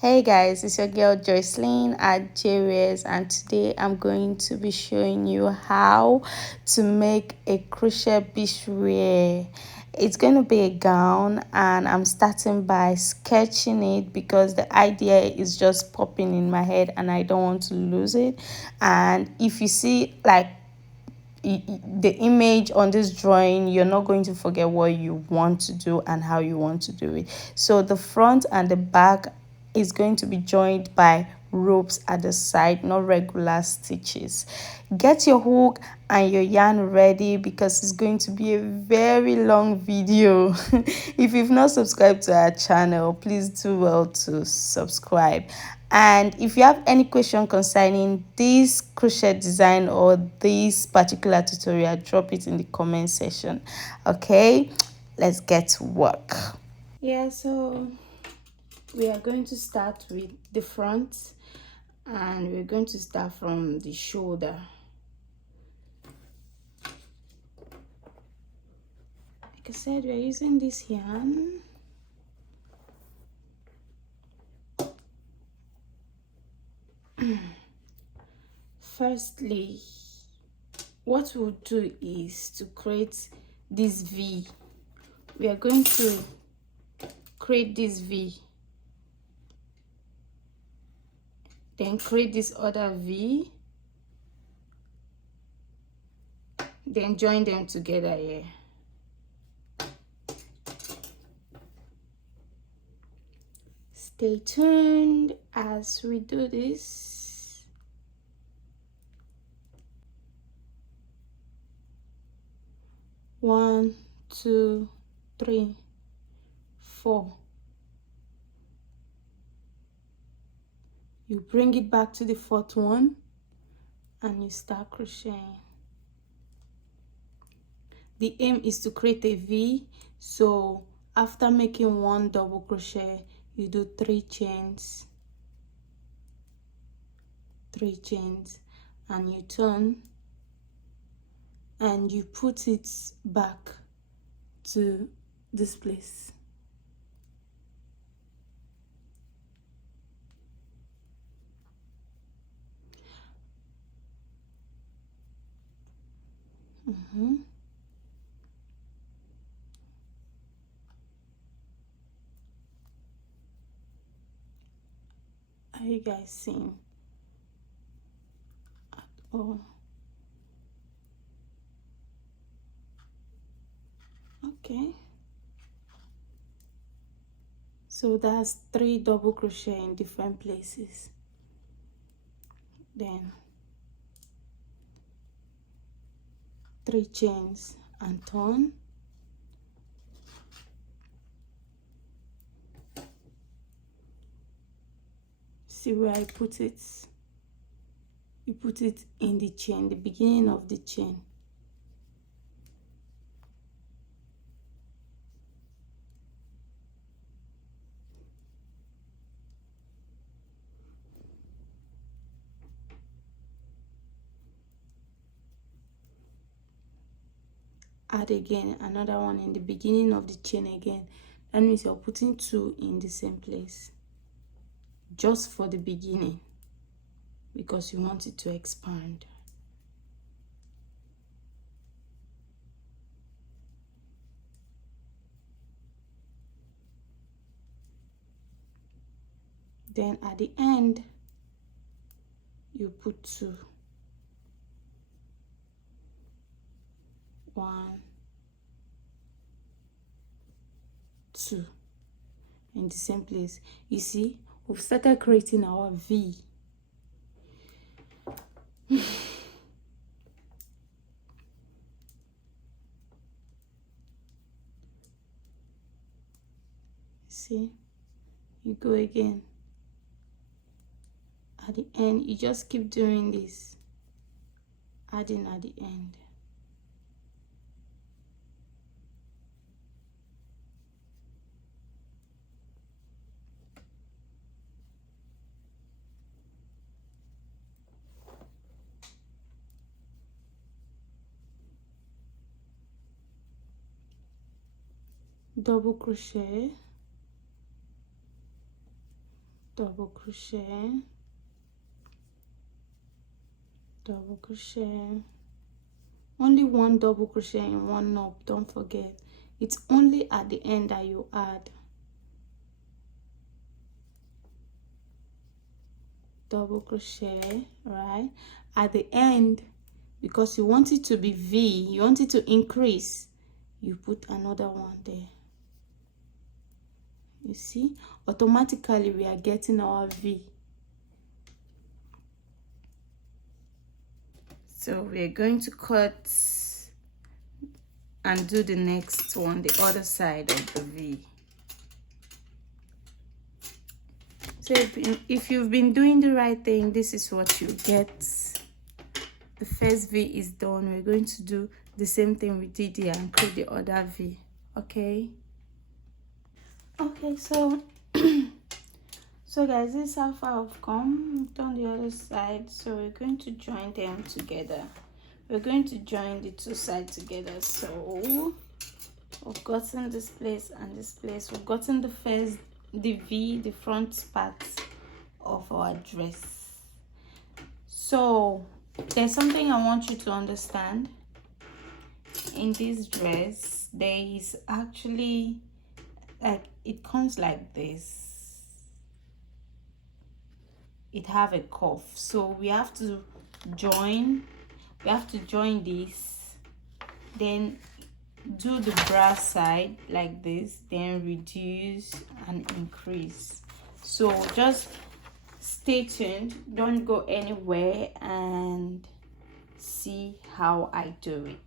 Hey guys, it's your girl Joyceline at Jws, and today I'm going to be showing you how to make a crochet beachwear. It's going to be a gown, and I'm starting by sketching it because the idea is just popping in my head and I don't want to lose it. And if you see like the image on this drawing, you're not going to forget what you want to do and how you want to do it. So the front and the back is going to be joined by ropes at the side, not regular stitches. Get your hook and your yarn ready because it's going to be a very long video. If you've not subscribed to our channel, please do well to subscribe. And if you have any question concerning this crochet design or this particular tutorial, drop it in the comment section. Okay, let's get to work. Yeah, so we are going to start with the front, and we're going to start from the shoulder. Like I said, we're using this yarn. Firstly, what we'll do is to create this V. We are going to create this V, then create this other V, then join them together here. Stay tuned as we do this. One, two, three, four. You bring it back to the fourth one and you start crocheting. The aim is to create a V, so after making one double crochet, you do 3 chains, and you turn and you put it back to this place. Are you guys seeing at all? Okay, so that's 3 double crochet in different places. Then 3 chains and turn. See where I put it? You put it in the chain, the beginning of the chain. Add again another one in the beginning of the chain again. That means you're putting 2 in the same place, just for the beginning, because you want it to expand. Then at the end, you put 2. 1, 2 in the same place. You see, we've started creating our V. See, you go again. At the end, you just keep doing this, adding at the end. Double crochet, double crochet, double crochet, only one double crochet in one knob. Don't forget, it's only at the end that you add. Double crochet right at the end, because you want it to be V, you want it to increase, you put another one there. You see, automatically we are getting our V. So we're going to cut and do the next one, the other side of the V. So if you've been doing the right thing, this is what you get. The first V is done. We're going to do the same thing we did here and create the other V. Okay, so so guys, this is how far I've come. Done the other side, so we're going to join them together. We're going to join the two sides together. So we've gotten this place and this place. We've gotten the V, the front part of our dress. So there's something I want you to understand. In this dress, there is actually, like, it comes like this. It have a cuff, so we have to join this, then do the bra side like this, then reduce and increase. So just stay tuned, don't go anywhere, and see how I do it.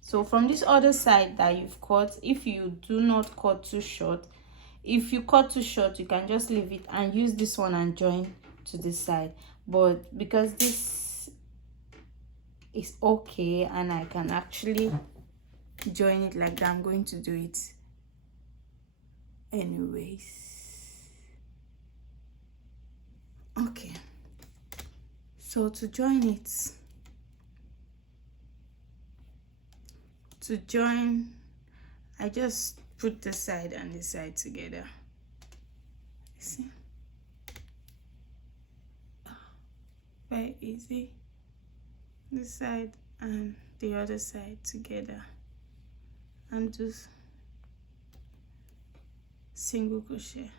So from this other side that you've cut, if you do not cut too short, if you cut too short, you can just leave it and use this one and join to this side. But because this is okay and I can actually join it like that, I'm going to do it anyways. Okay, so to join it, I just put the side and the side together. See, very easy. This side and the other side together, and do single crochet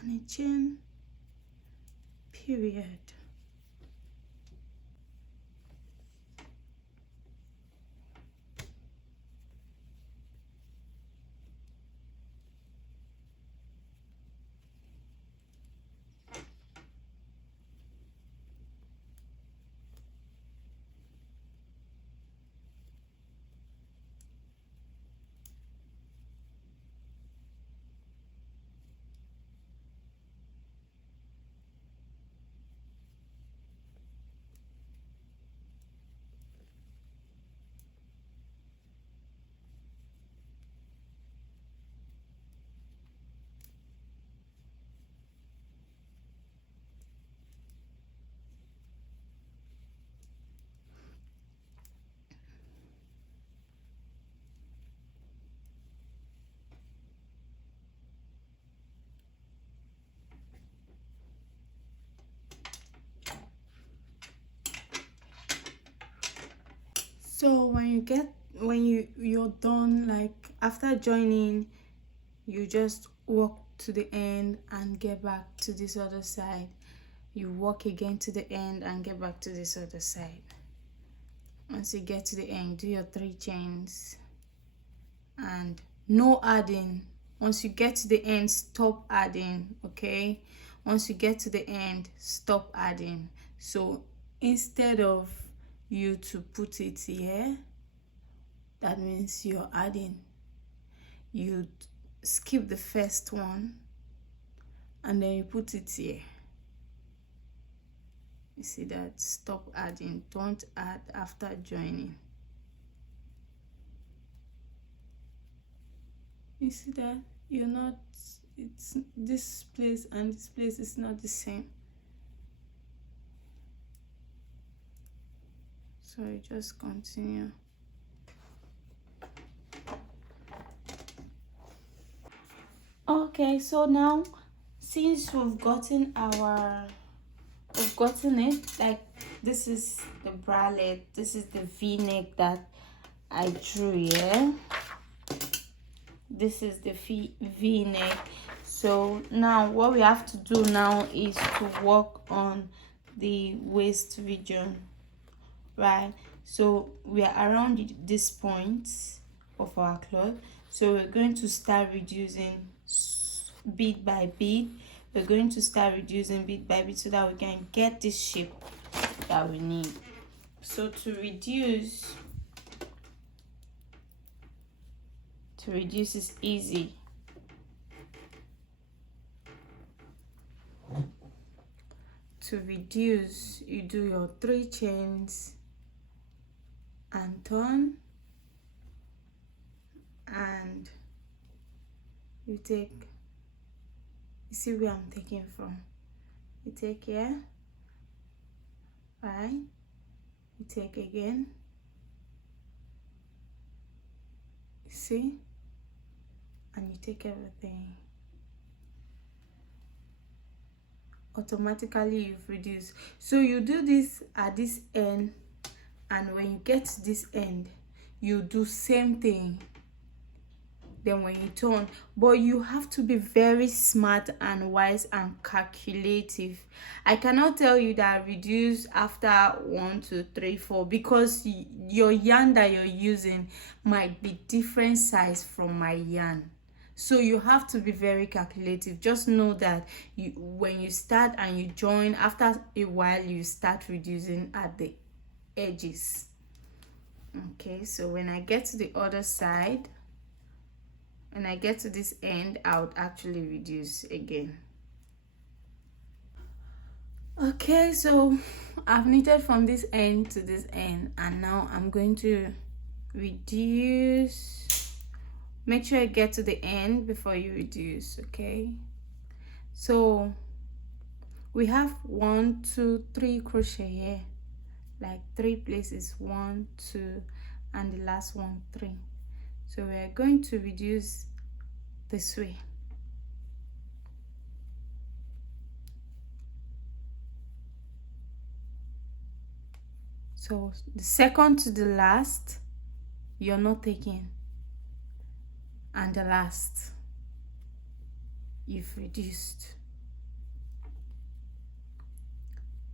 and a chain, period. So when you're done, like after joining, you just walk to the end and get back to this other side. You walk again to the end and get back to this other side. Once you get to the end, do your 3 chains and no adding. Once you get to the end, stop adding. Okay, once you get to the end, stop adding. So instead of you to put it here, that means you're adding, you skip the first one and then you put it here. You see that? Stop adding, don't add after joining. You see that? You're not, it's this place and this place is not the same. So you just continue. Okay, so now since we've gotten it, like this is the bralette, this is the v-neck that I drew. Yeah, this is the v-neck. So now what we have to do now is to work on the waist region, right? So we are around this point of our cloth, so we're going to start reducing bead by bead. We're going to start reducing bead by bead so that we can get this shape that we need. So to reduce is easy. To reduce, you do your 3 chains and turn, and you take, you see where I'm taking from, you take here, right, you take again, you see, and you take everything. Automatically you've reduced. So you do this at this end, and when you get to this end you do same thing. Then when you turn, but you have to be very smart and wise and calculative. I cannot tell you that reduce after 1 2 3 4, because your yarn that you're using might be different size from my yarn. So you have to be very calculative. Just know that when you start and you join, after a while you start reducing at the edges. Okay, so when I get to the other side, when I get to this end, I would actually reduce again. Okay, so I've knitted from this end to this end, and now I'm going to reduce. Make sure you get to the end before you reduce. Okay, so we have 1 2 3 crochet here, like 3 places, 1 2, and the last one 3. So we are going to reduce this way. So the second to the last you're not taking, and the last you've reduced.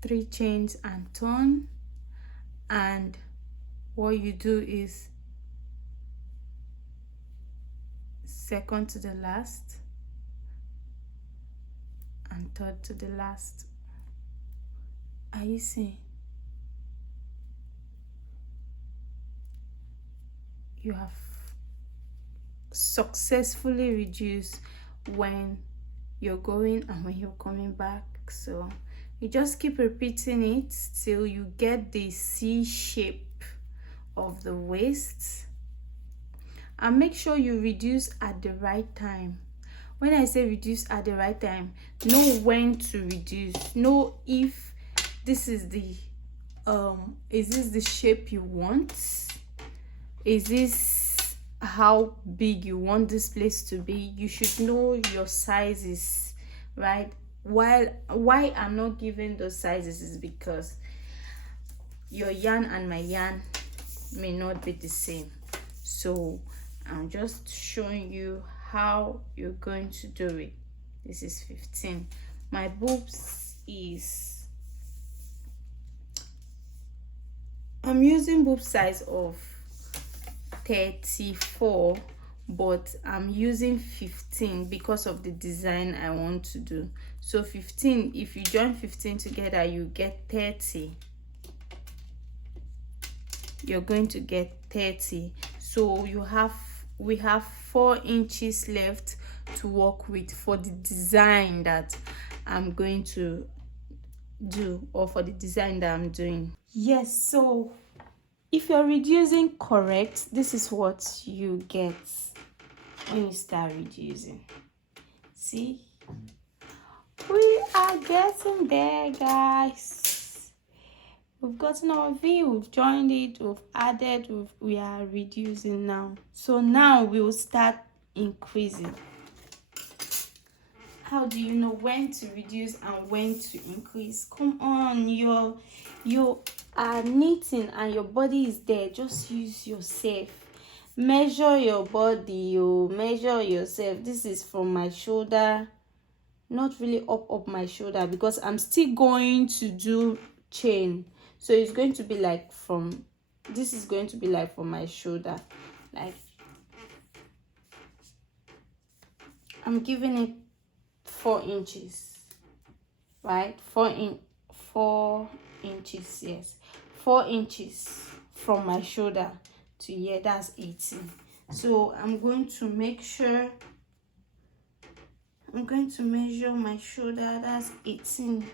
3 chains and turn, and what you do is second to the last and third to the last. Are you seeing? You have successfully reduced when you're going and when you're coming back. So you just keep repeating it till you get the C shape of the waist, and make sure you reduce at the right time. When I say reduce at the right time, know when to reduce. Know if this is the is this the shape you want? Is this how big you want this place to be? You should know your sizes, right? Why I'm not giving those sizes is because your yarn and my yarn may not be the same. So I'm just showing you how you're going to do it. This is 15. My boobs is, I'm using boob size of 34, but I'm using 15 because of the design I want to do. So 15, if you join 15 together, you get 30. You're going to get 30. So we have 4 inches left to work with for the design that I'm going to do, or for the design that I'm doing. Yes, so if you're reducing correct, this is what you get when you start reducing. See, we are getting there, guys. We've gotten our V, we've joined it, we've added, we are reducing now. So now we will start increasing. How do you know when to reduce and when to increase? Come on, you are knitting and your body is there. Just use yourself. Measure your body, you measure yourself. This is from my shoulder, not really up my shoulder, because I'm still going to do chain. So it's going to be like from, this is going to be like from my shoulder, like I'm giving it 4 inches, right? 4 inches, yes, 4 inches from my shoulder to here. That's 18. So I'm going to make sure, I'm going to measure my shoulder. That's 18.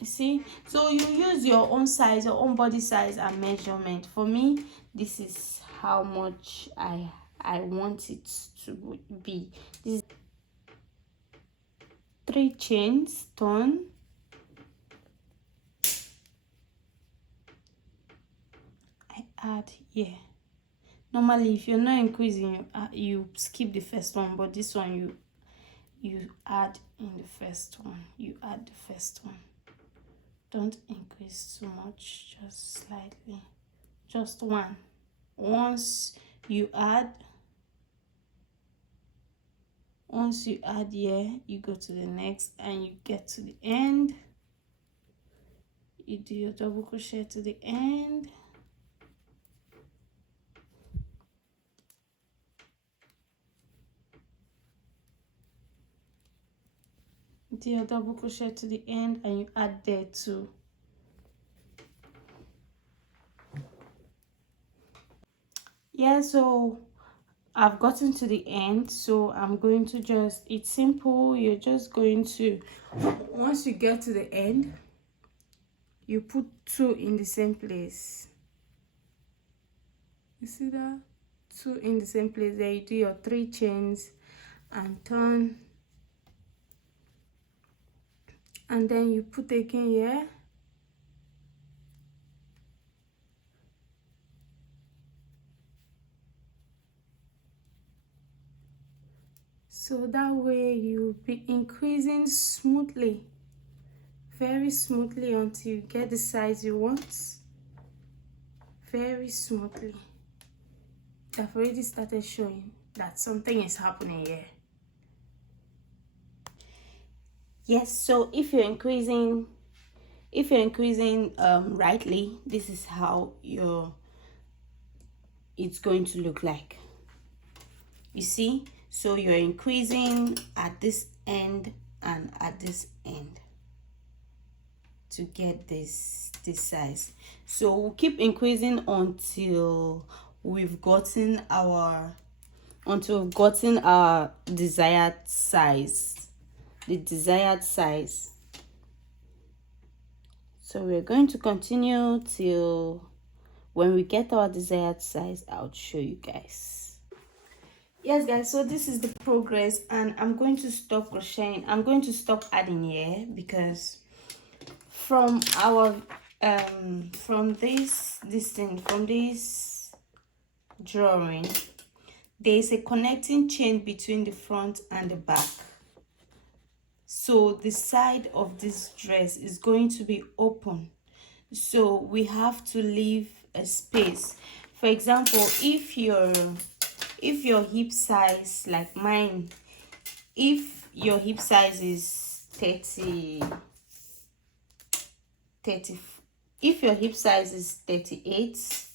You see, so you use your own size, your own body size and measurement. For me, this is how much I want it to be. This is 3 chains turn, I add here. Normally if you're not increasing, you skip the first one, but this one you add in the first one. You add the first one. Don't increase too much, just slightly, just one. Once you add here, you go to the next and you get to the end. You do your double crochet to the end. Do your double crochet to the end and you add there too. Yeah, so I've gotten to the end, so I'm going to just, it's simple. You're just going to, once you get to the end, you put 2 in the same place. You see that? 2 in the same place. There you do your 3 chains and turn, and then you put again here. So that way you'll be increasing smoothly, very smoothly, until you get the size you want. Very smoothly. I've already started showing that something is happening here. Yes, so if you're increasing rightly, this is how it's going to look like. You see, so you're increasing at this end and at this end to get this size. So we'll keep increasing until we've gotten our desired size, the desired size. So we're going to continue till when we get our desired size. I'll show you guys. Yes guys, so this is the progress, and I'm going to stop crocheting. I'm going to stop adding here, because from our from this drawing, there is a connecting chain between the front and the back. So the side of this dress is going to be open, so we have to leave a space. For example, if your hip size, like mine, if your hip size is 30, if your hip size is 38,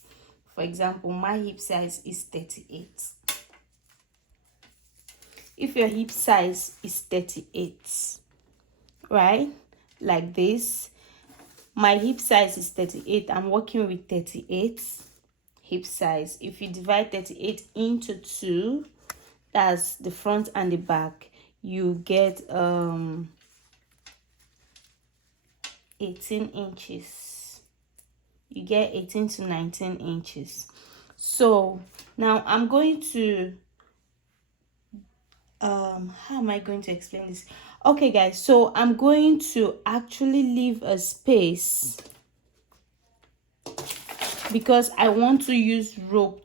for example, my hip size is 38. If your hip size is 38, right, like this, my hip size is 38, I'm working with 38 hip size. If you divide 38 into 2, that's the front and the back, you get 18 inches. You get 18 to 19 inches. So now I'm going to how am I going to explain this? Okay guys, so I'm going to actually leave a space, because I want to use rope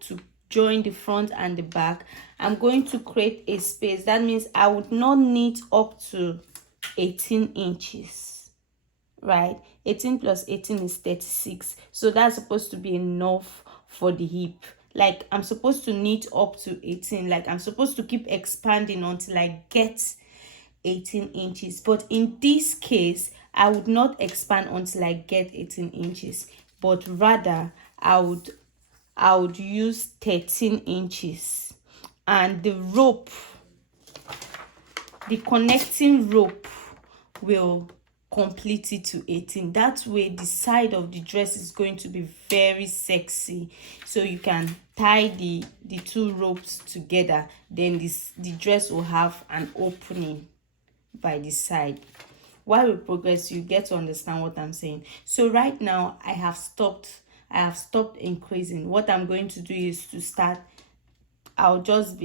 join the front and the back, I'm going to create a space. That means I would not knit up to 18 inches, right? 18 plus 18 is 36, so that's supposed to be enough for the hip. Like, I'm supposed to knit up to 18, like I'm supposed to keep expanding until I get 18 inches. But in this case, I would not expand until I get 18 inches, but rather I would use 13 inches. And the connecting rope will complete it to 18. That way the side of the dress is going to be very sexy, so you can tie the two ropes together, then the dress will have an opening by the side. While we progress, you get to understand what I'm saying. So right now I have stopped increasing. What I'm going to do is to start, I'll just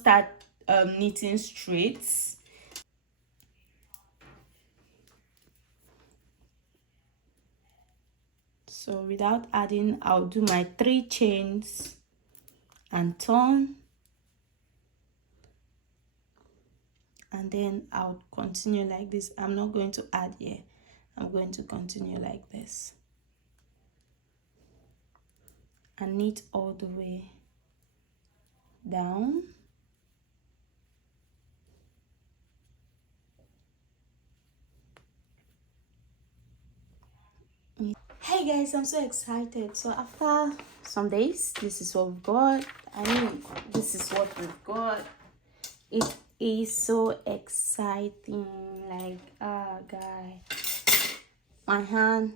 start knitting straight. So without adding, I'll do my 3 chains and turn, and then I'll continue like this. I'm not going to add here, I'm going to continue like this and knit all the way down. Hey guys, I'm so excited. So after some days, this is what we've got. This is what we've got. It is so exciting. Like, guy, my hand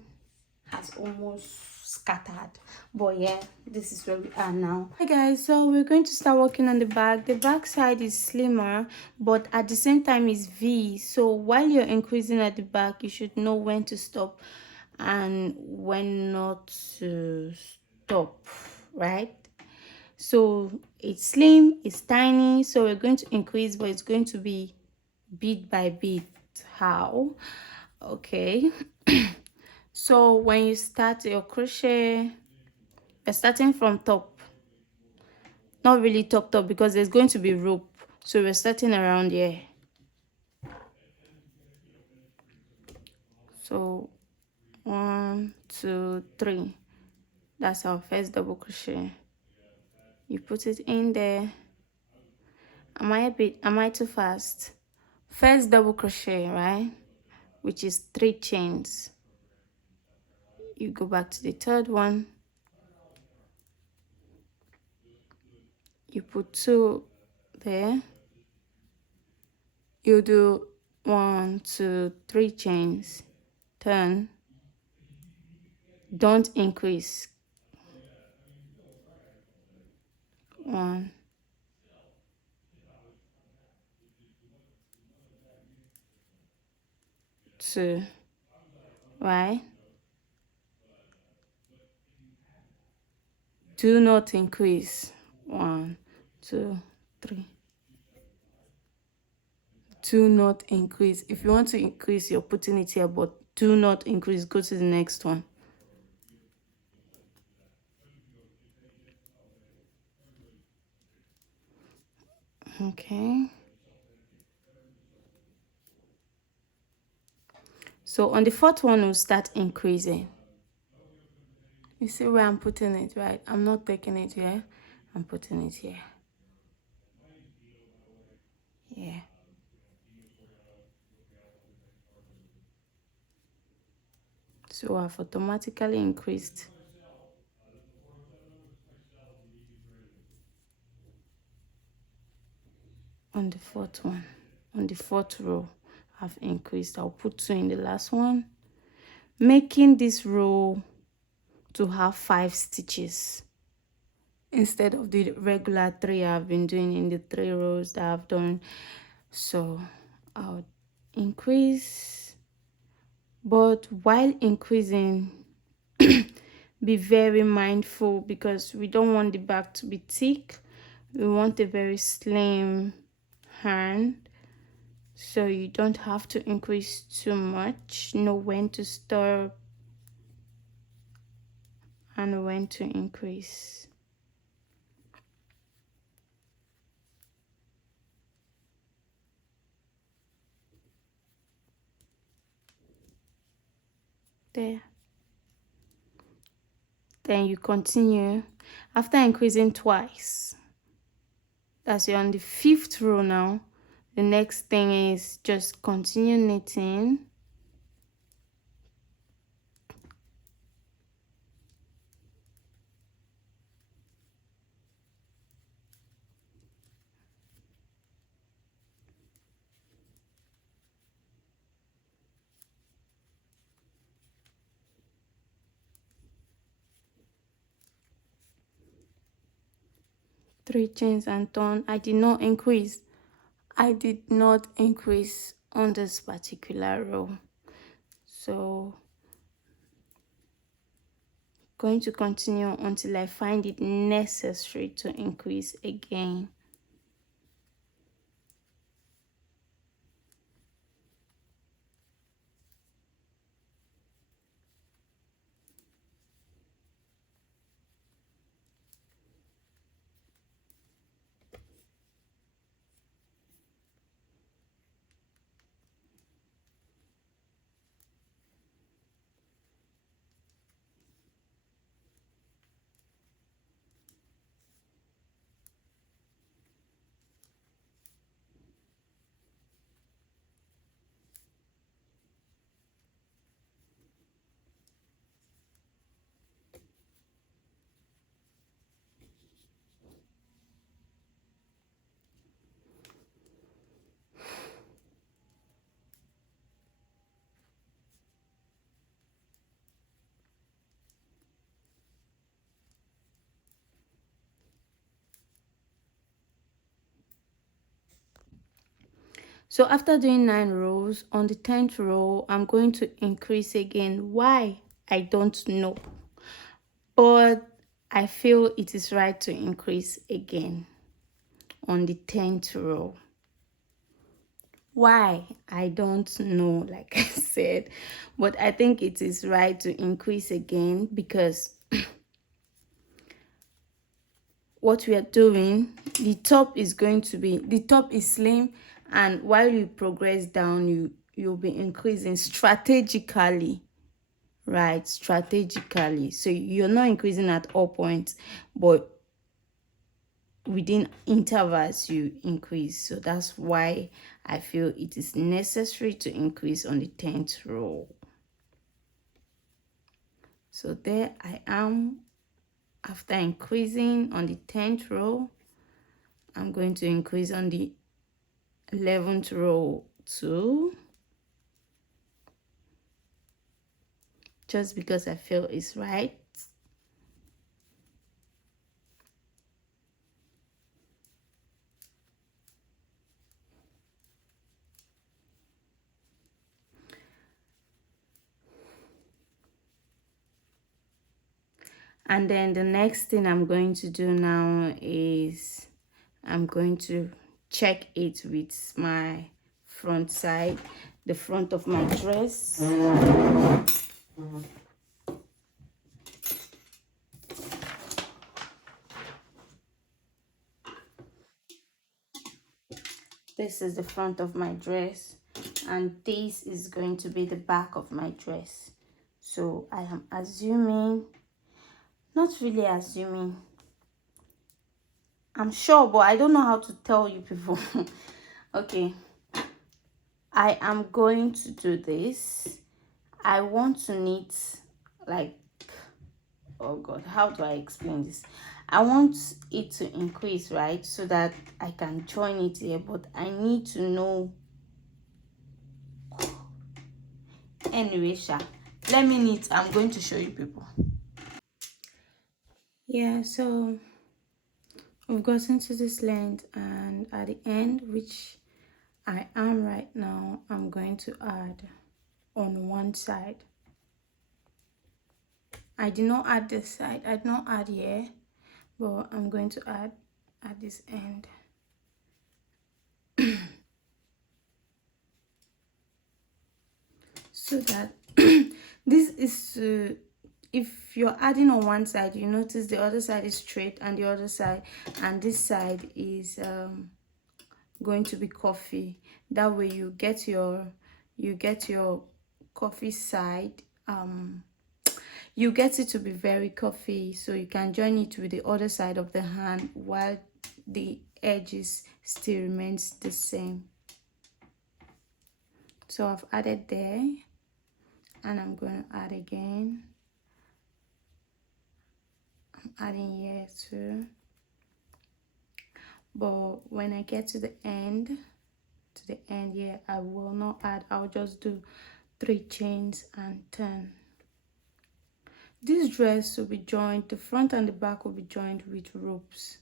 has almost scattered, but yeah, this is where we are now. Hi guys, so we're going to start working on the back. The back side is slimmer, but at the same time is V. So while you're increasing at the back, you should know when to stop and when not to stop, right? So it's slim, it's tiny, so we're going to increase, but it's going to be bit by bit. How? Okay. So when you start your crochet, you're starting from top, not really top because there's going to be rope, so we're starting around here. So 1 2 3, that's our first double crochet. You put it in there. Am I too fast? First double crochet, right, which is 3 chains. You go back to the third one, you put 2 there, you do 1 2 3 chains, turn, don't increase, 1 2, right, do not increase, 1 2 3, do not increase. If you want to increase, you're putting it here, but do not increase. Go to the next one. Okay, so on the fourth one we'll start increasing. You see where I'm putting it, right? I'm not taking it here, I'm putting it here. Yeah. So I've automatically increased. On the fourth one, on the fourth row, I've increased. I'll put 2 in the last one, making this row to have 5 stitches instead of the regular 3 I've been doing in the 3 rows that I've done. So I'll increase, but while increasing, be very mindful because we don't want the back to be thick. We want a very slim hand, so you don't have to increase too much. Know when to stop and when to increase. There. Then you continue after increasing twice. That's you're on the 5th row now. The next thing is just continue knitting. Three chains and turn. I did not increase on this particular row, so going to continue until I find it necessary to increase again. So after doing 9 rows, on the 10th row, I'm going to increase again. Why? I don't know. But I feel it is right to increase again on the 10th row. Why? I don't know, like I said. But I think it is right to increase again because what we are doing, the top is slim, and while you progress down, you'll be increasing strategically, right? Strategically, so you're not increasing at all points, but within intervals you increase. So that's why I feel it is necessary to increase on the 10th row. So there I am. After increasing on the 10th row, I'm going to increase on the 11th row too, just because I feel it's right. And then the next thing I'm going to do now is I'm going to check it with my front side, the front of my dress. This is the front of my dress, and this is going to be the back of my dress. So I am assuming, not really assuming, I'm sure, but I don't know how to tell you people. Okay, I am going to do this. I want to knit like, oh god, how do I explain this? I want it to increase, right, so that I can join it here, but I need to know. Anyway, let me knit. I'm going to show you people. Yeah, so we've gotten to this length, and at the end, which I am right now, I'm going to add on one side. I did not add this side, I did not add here, but I'm going to add at this end. So that this is if you're adding on one side, you notice the other side is straight and the other side, and this side is going to be coffee. That way you get your coffee side, you get it to be very coffee, so you can join it with the other side of the hand while the edges still remains the same. So I've added there, and I'm going to add again. I'm adding here too, but when I get to the end here, I will not add. I'll just do 3 chains and turn. This dress will be joined, the front and the back will be joined with ropes,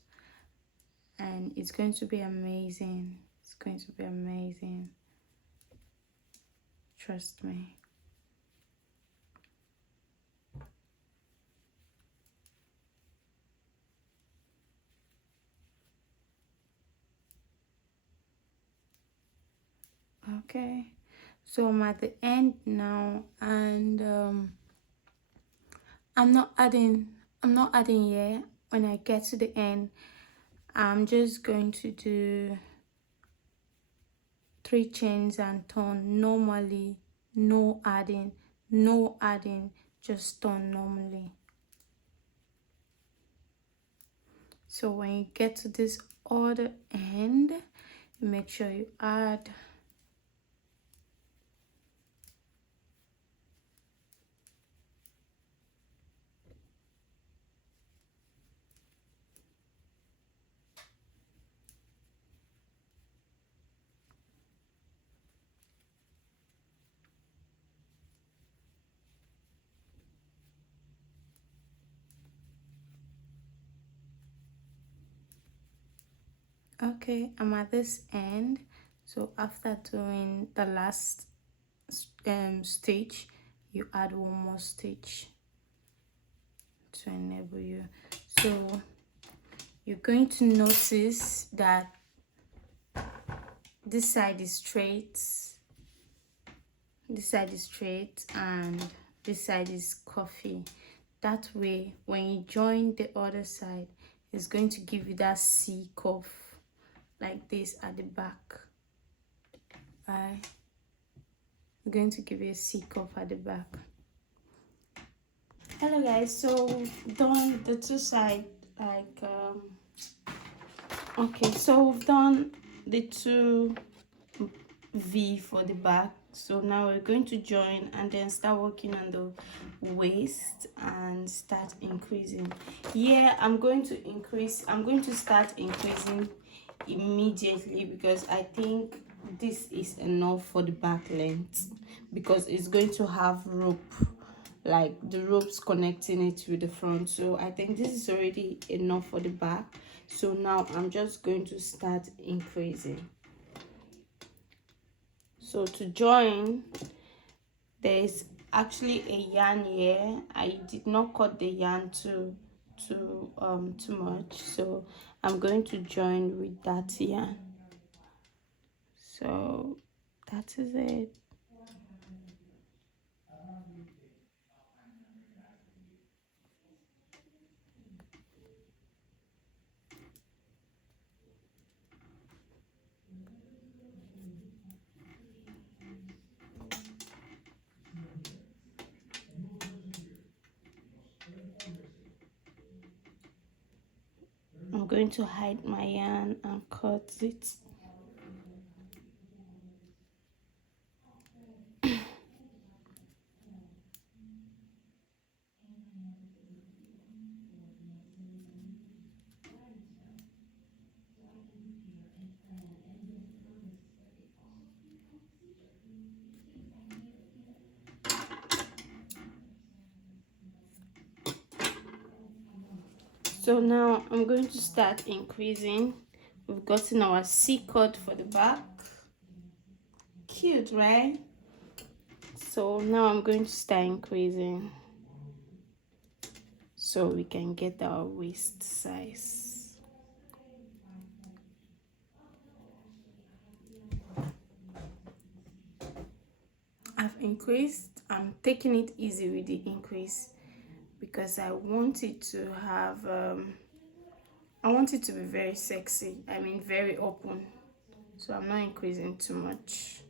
and it's going to be amazing. It's going to be amazing, trust me. Okay, so I'm at the end now, and I'm not adding here. When I get to the end, I'm just going to do 3 chains and turn normally, no adding, just turn normally. So when you get to this other end, make sure you add. Okay, I'm at this end. So after doing the last stitch, you add one more stitch to enable you. So you're going to notice that this side is straight, and this side is coffee. That way when you join the other side, it's going to give you that C curve like this at the back. Right, I'm going to give you a C curve at the back. Hello guys, so we've done the 2 sides, like okay, so we've done the 2 V for the back. So now we're going to join and then start working on the waist and start increasing. I'm going to start increasing immediately, because I think this is enough for the back length, because it's going to have rope, like the ropes connecting it with the front. So I think this is already enough for the back. So now I'm just going to start increasing. So to join, there's actually a yarn here. I did not cut the yarn too much, so I'm going to join with that yarn. So that is it. I'm going to hide my yarn and cut it. So now I'm going to start increasing. We've gotten our C cut for the back. Cute, right? So now I'm going to start increasing so we can get our waist size. I've increased. I'm taking it easy with the increase. because I want it to have I want it to be very sexy, I mean very open, so I'm not increasing too much.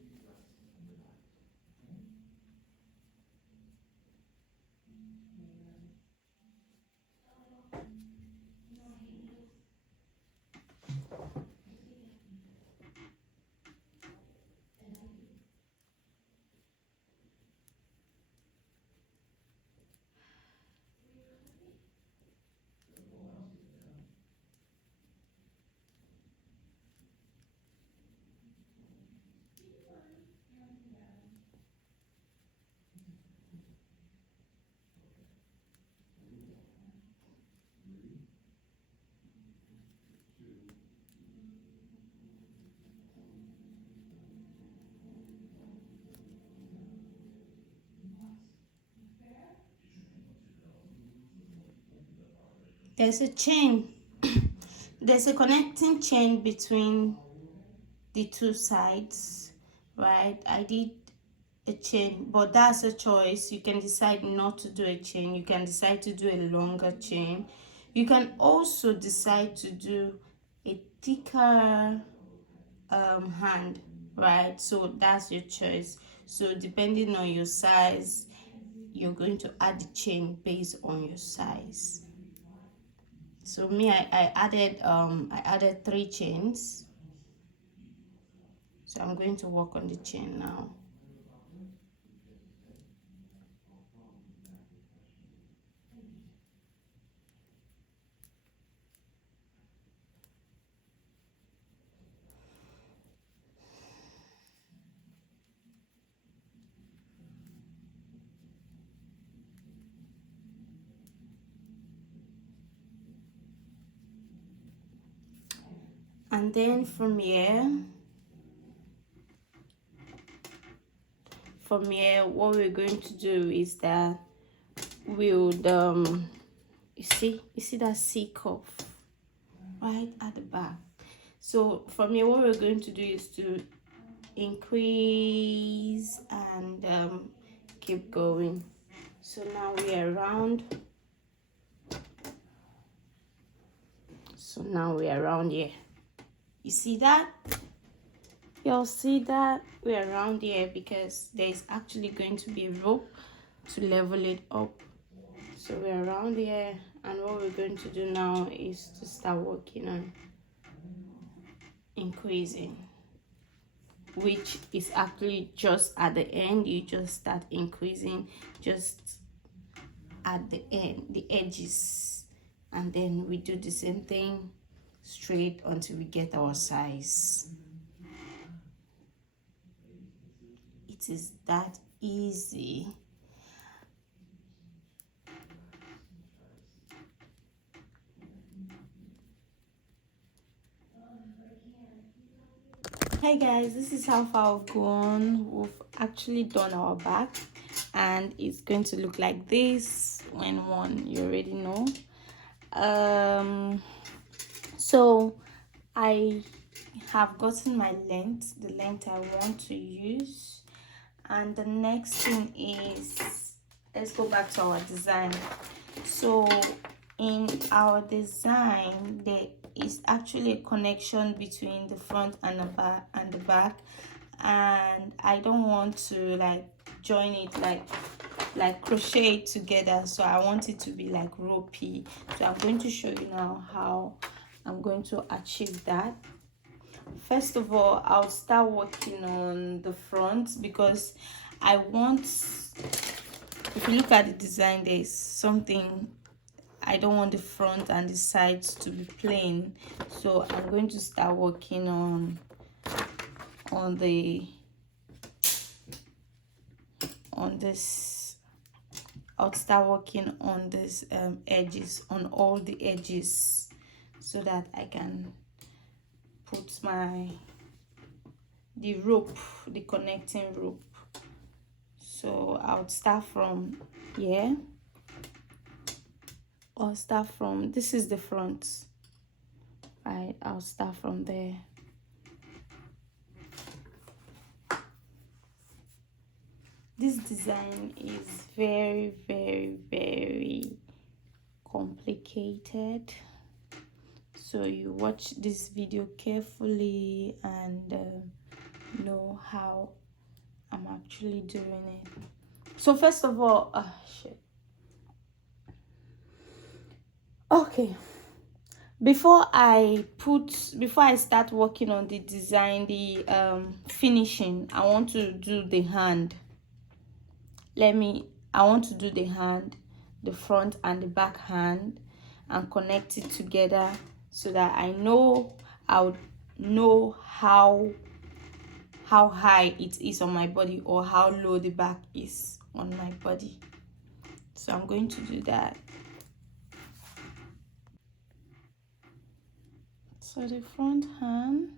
There's a chain. There's a connecting chain between the two sides, right? I did a chain, but that's a choice. You can decide not to do a chain. You can decide to do a longer chain. You can also decide to do a thicker hand, right? So that's your choice. So depending on your size, you're going to add the chain based on your size. So me, I added 3 chains. So I'm going to work on the chain now. And then from here, what we're going to do is that we'll you see that C cuff right at the back. So from here, what we're going to do is to increase and keep going. So now we are around. So now we are around here. You see that? You'll see that we're around here because there is actually going to be a rope to level it up. So we're around here, and what we're going to do now is to start working on increasing, which is actually just at the end. You just start increasing just at the end, the edges, and then we do the same thing straight until we get our size. It is that easy. Hi guys, this is how far we've gone. We've actually done our back, and it's going to look like this when one, you already know. So I have gotten my length, the length I want to use, and the next thing is, let's go back to our design. So in our design, there is actually a connection between the front and the back, and I don't want to like join it like crochet it together, so I want it to be like ropey. So I'm going to show you now how I'm going to achieve that. First of all, I'll start working on the front because I want, if you look at the design, there's something, I don't want the front and the sides to be plain, so I'm going to start working on this. I'll start working on this edges, on all the edges, so that I can put the rope, the connecting rope. So I'll start from here. I'll start from, this is the front, right? I'll start from there. This design is very complicated, so you watch this video carefully and know how I'm actually doing it. So first of all, okay, before I start working on the design, the finishing, I want to do the hand. I want to do the hand, the front and the back hand, and connect it together so that I know I'll know how high it is on my body or how low the back is on my body. So I'm going to do that. So the front hand,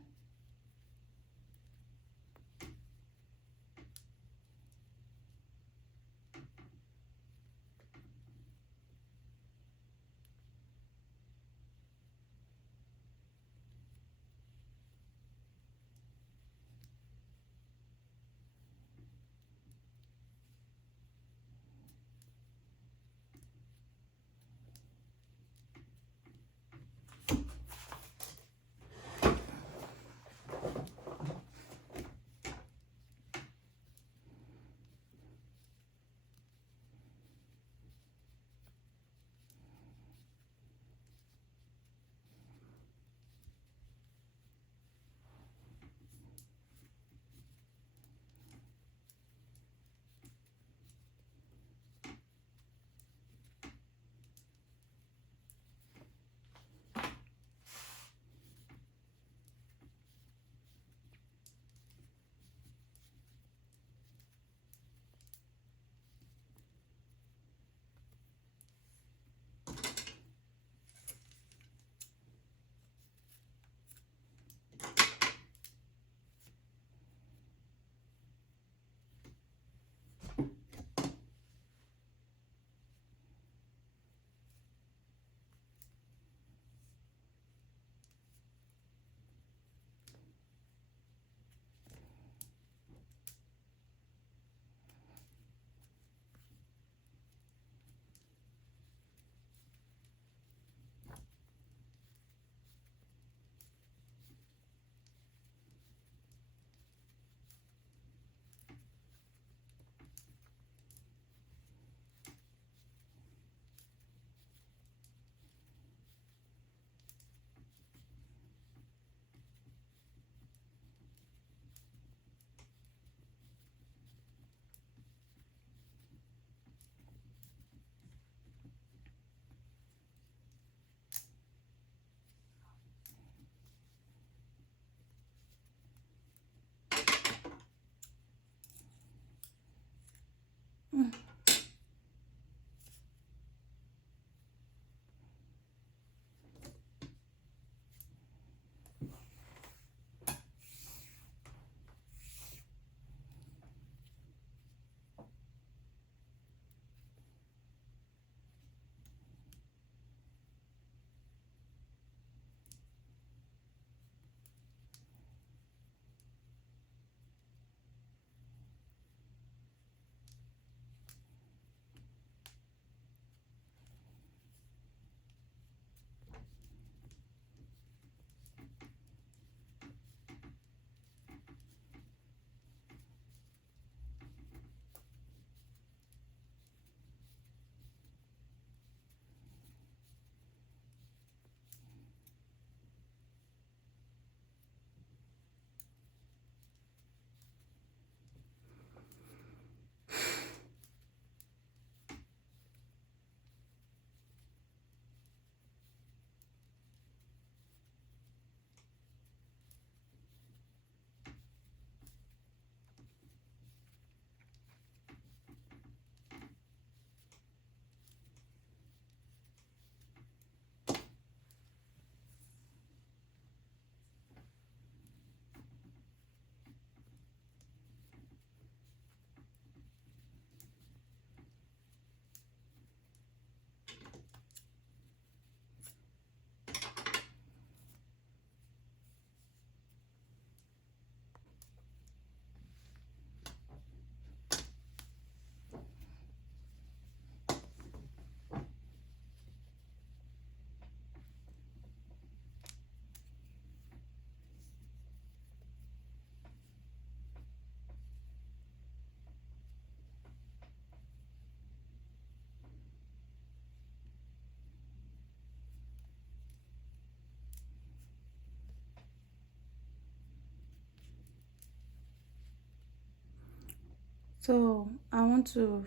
So I want to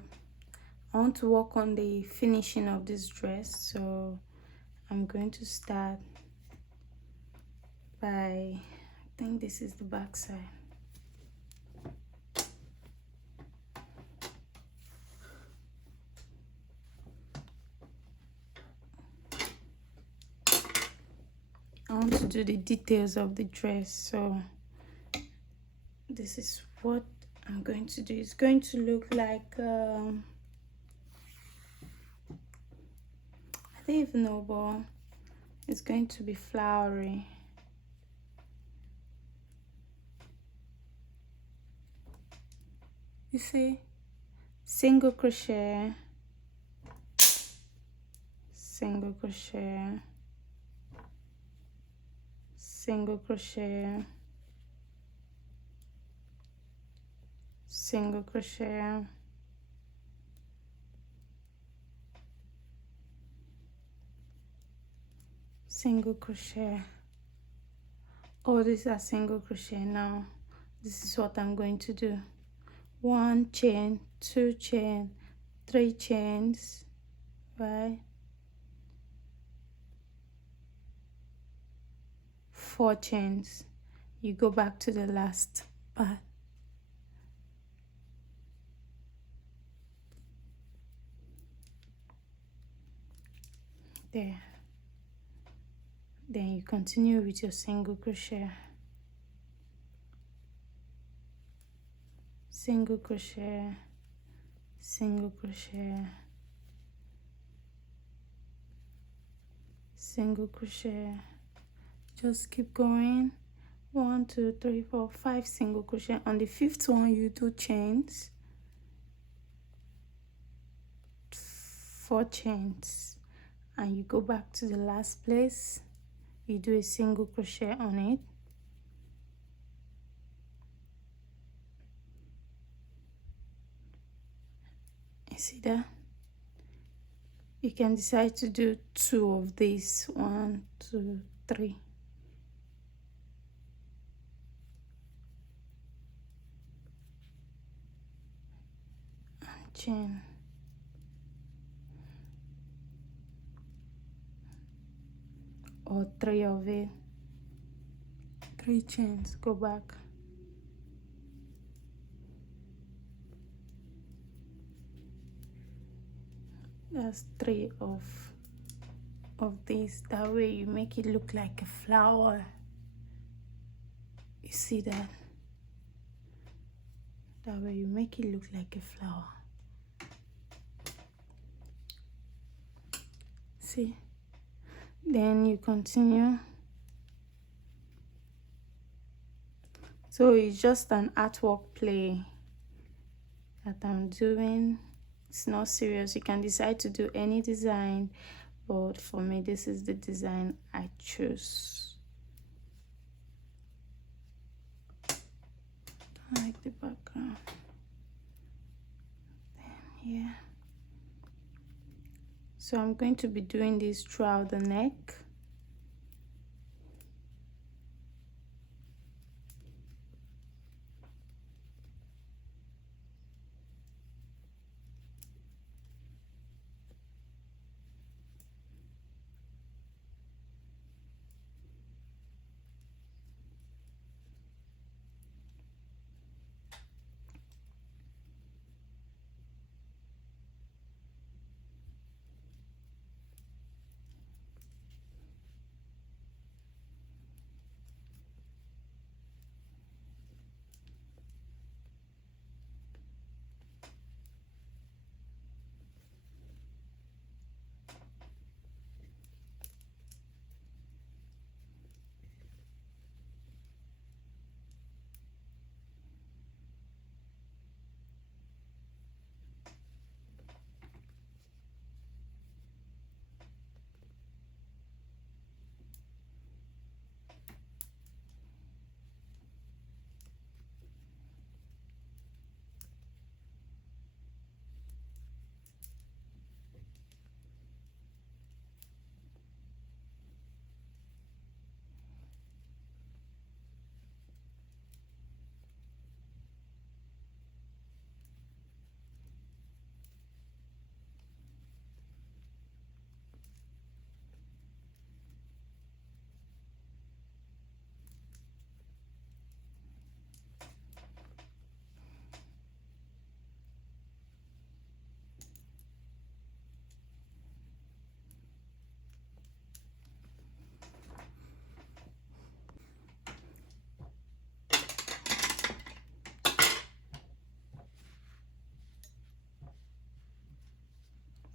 work on the finishing of this dress, so I'm going to start by, I think this is the back side. I want to do the details of the dress, so this is what I'm going to do. It's going to look like I don't even know, but it's going to be flowery. You see, single crochet, single crochet, single crochet, single crochet, single crochet. Oh, these are single crochet. Now this is what I'm going to do. 1 chain, 2 chain, 3 chains, right, 4 chains. You go back to the last part. There. Then you continue with your single crochet, single crochet, single crochet, single crochet. Just keep going. 1 2 3 4 5 single crochet. On the 5th one you do chains, 4 chains, and you go back to the last place. You do a single crochet on it. You see that? You can decide to do 2 of these. 1 2 3. And chain. Or 3 of it. 3 chains. Go back. That's 3 of this. That way you make it look like a flower. You see that? That way you make it look like a flower. See? Then you continue. So it's just an artwork play that I'm doing. It's not serious. You can decide to do any design, but for me this is the design I choose. I like the background. Then here. So I'm going to be doing this throughout the neck.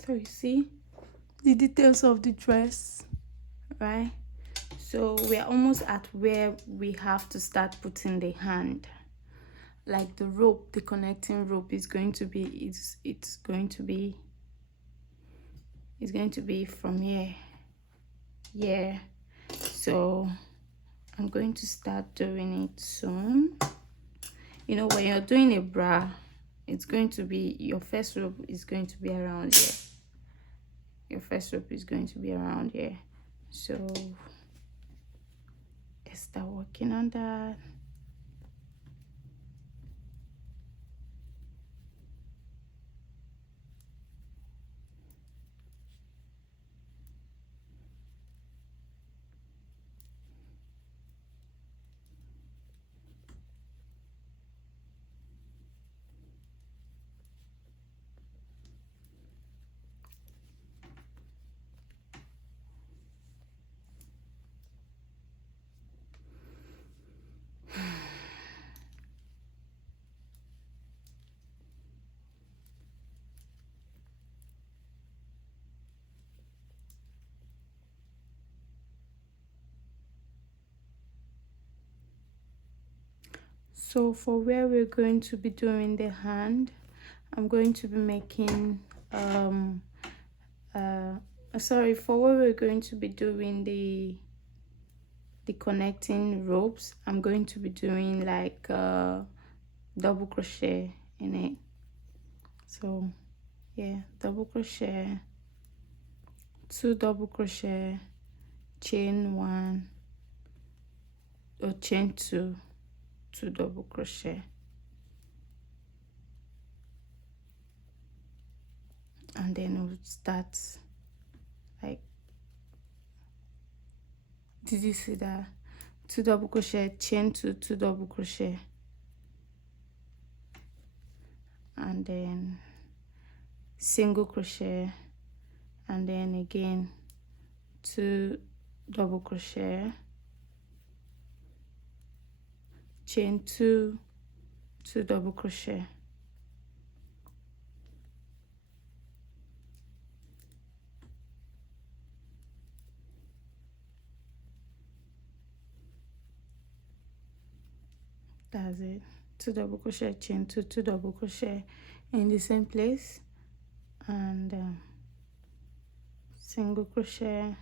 So you see the details of the dress, right? So we are almost at where we have to start putting the hand. Like the rope, the connecting rope is going to be, it's going to be from here. Yeah. So I'm going to start doing it soon. You know, when you're doing a bra, it's going to be, your first rope is going to be around here. Your first rope is going to be around here. So let's start working on that. So for where we're going to be doing the hand, I'm going to be making sorry, for where we're going to be doing the connecting ropes, I'm going to be doing like double crochet in it. So yeah, double crochet, 2 double crochet, chain 1 or chain 2, 2 double crochet, and then we'll start like, did you see that? 2 double crochet, chain 2, 2 double crochet, and then single crochet, and then again 2 double crochet, chain 2, 2 double crochet, that's it. 2 double crochet, chain 2, 2 double crochet in the same place, and single crochet,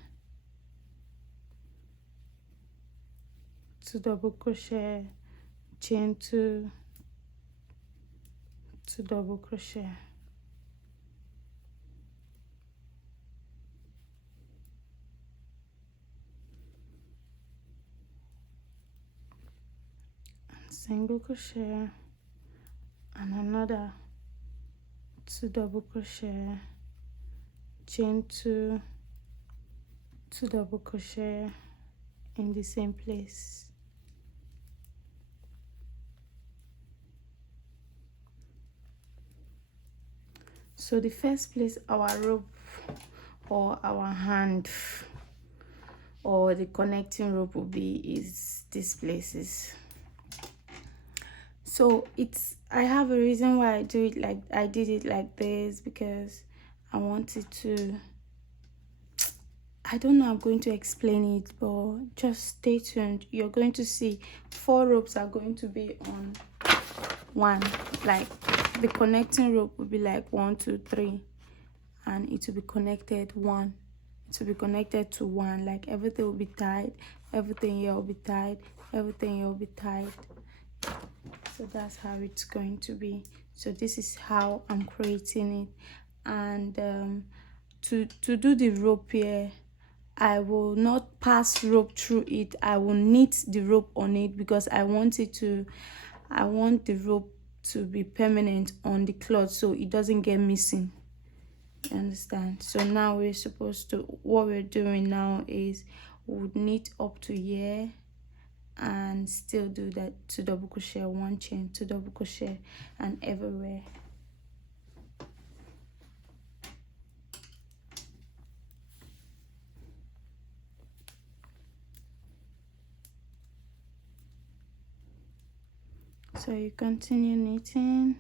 2 double crochet, chain 2, 2 double crochet, single crochet, and another 2 double crochet, chain 2, 2 double crochet in the same place. So the first place our rope or our hand or the connecting rope will be is these places. So I have a reason why I did it like this, because I wanted to, I don't know, I'm going to explain it, but just stay tuned. You're going to see 4 ropes are going to be on one, like the connecting rope will be like 1, 2, 3, and it will be connected one. It will be connected to one, like everything will be tied, everything here will be tied, everything here will be tied. So that's how it's going to be. So this is how I'm creating it. And to do the rope here, I will not pass rope through it. I will knit the rope on it, because I want the rope to be permanent on the cloth so it doesn't get missing. You understand? So now what we're doing now is we would knit up to here and still do that 2 double crochet, 1 chain, 2 double crochet, and everywhere. So you continue knitting.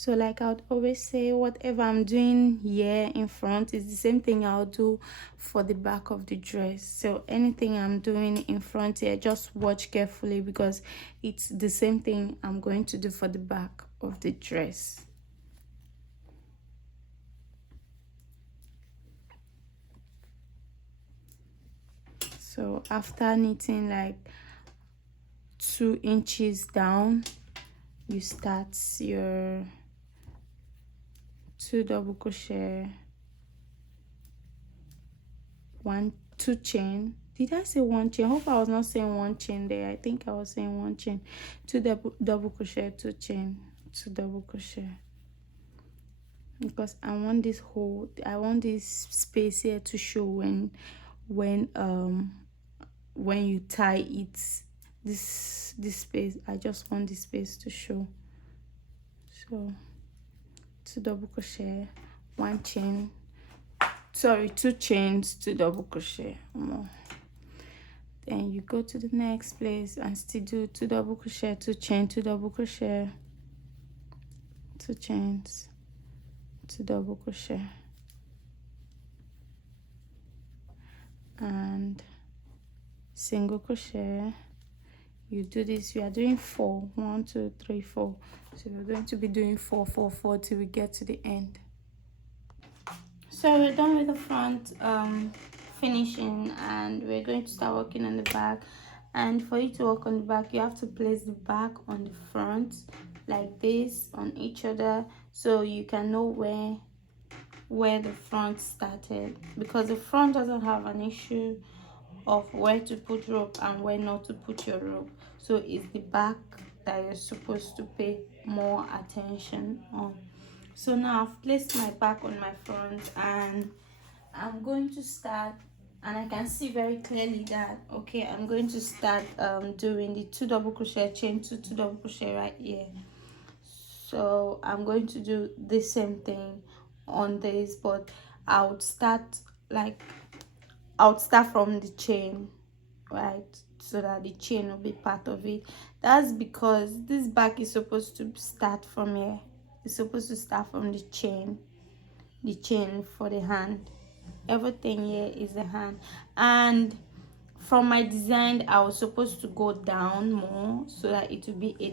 So like I would always say, whatever I'm doing here in front is the same thing I'll do for the back of the dress. So anything I'm doing in front here, just watch carefully, because it's the same thing I'm going to do for the back of the dress. So after knitting like 2 inches down, you start your 2 double crochet, 2 chain. Did I say 1 chain? I hope I was not saying 1 chain there. I think I was saying 1 chain. 2 double crochet, 2 chain, 2 double crochet, because I want this space here to show when you tie it. This space, I just want this space to show. So 2 double crochet, 1 chain, sorry, 2 chains, 2 double crochet more. Then you go to the next place and still do 2 double crochet, 2 chain, 2 double crochet, 2 chains, 2 double crochet, and single crochet. You do this, you are doing 4, 1 2 3 4. So we're going to be doing 4 4 4 till we get to the end. So we're done with the front finishing, and we're going to start working on the back. And for you to work on the back, you have to place the back on the front like this on each other, so you can know where the front started, because the front doesn't have an issue of where to put rope and where not to put your rope. So it's the back that you're supposed to pay more attention on. So now I've placed my back on my front, and I'm going to start, and I can see very clearly that okay, I'm going to start doing the 2 double crochet, chain 2 double crochet right here. So I'm going to do the same thing on this, but I would start from the chain, right, so that the chain will be part of it. That's because this back is supposed to start from here. It's supposed to start from the chain for the hand. Everything here is the hand. And from my design, I was supposed to go down more so that it would be a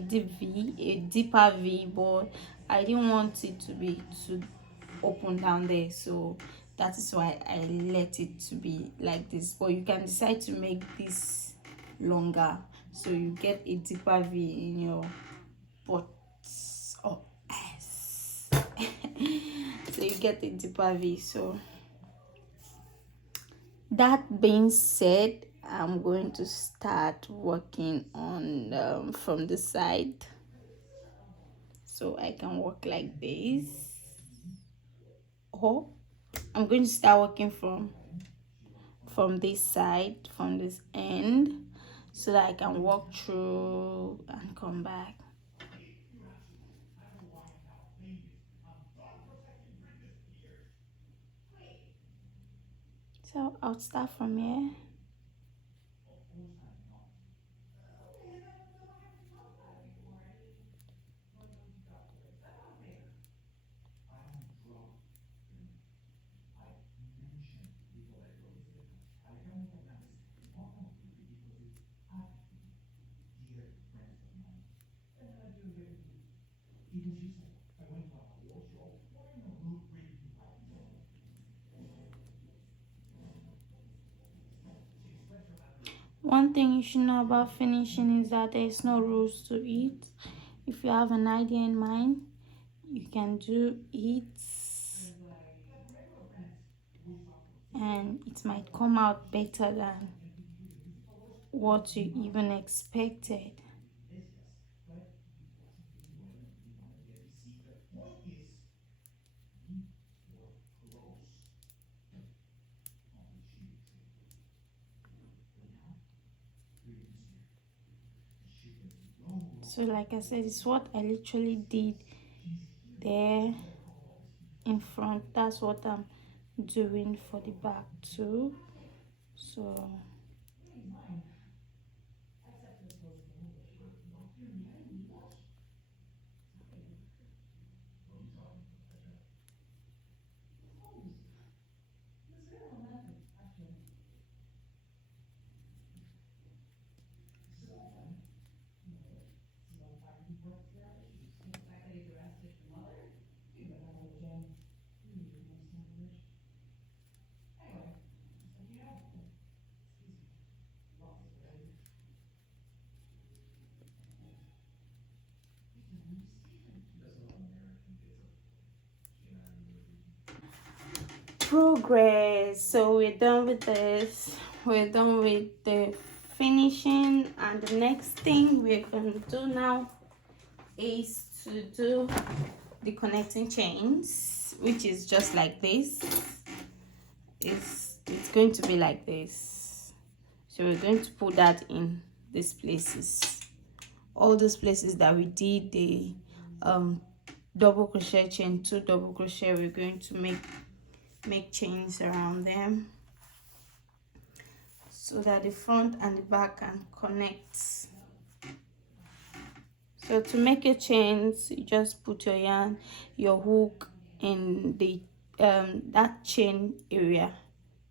deeper V, but I didn't want it to be too open down there, so that is why I let it to be like this. But you can decide to make this longer, so you get a deeper V in your butt or ass. So you get a deeper V. So that being said, I'm going to start working on from the side, so I can work like this, or I'm going to start working from this side, from this end, so that I can walk through and come back. So I'll start from here. One thing you should know about finishing is that there is no rules to it. If you have an idea in mind, you can do it, and it might come out better than what you even expected. So like I said, it's what I literally did there in front. That's what I'm doing for the back too. So progress. So we're done with this, we're done with the finishing, and the next thing we're going to do now is to do the connecting chains, which is just like this. It's going to be like this. So we're going to put that in these places, all those places that we did the double crochet chain, 2 double crochet. We're going to make chains around them so that the front and the back can connect. So to make your chains, you just put your yarn, your hook in the that chain area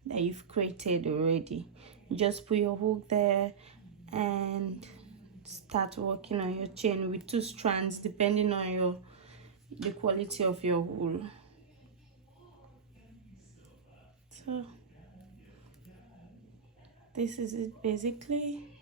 that you've created already. You just put your hook there and start working on your chain with 2 strands, depending on the quality of your wool. So this is it basically.